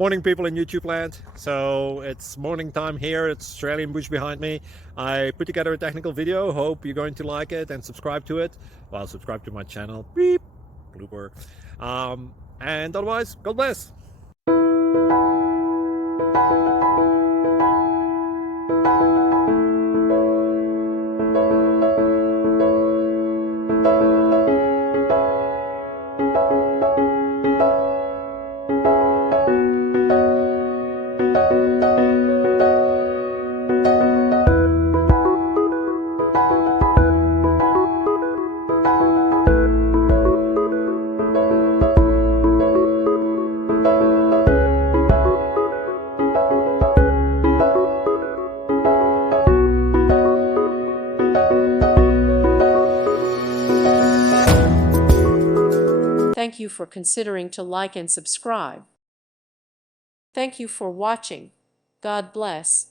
Morning, people in YouTube land. So it's morning time here. It's Australian bush behind me. I put together a technical video. Hope you're going to like it and subscribe to it. Well, subscribe to my channel. Beep. Blooper. And otherwise, God bless. Thank you for considering to like and subscribe. Thank you for watching. God bless.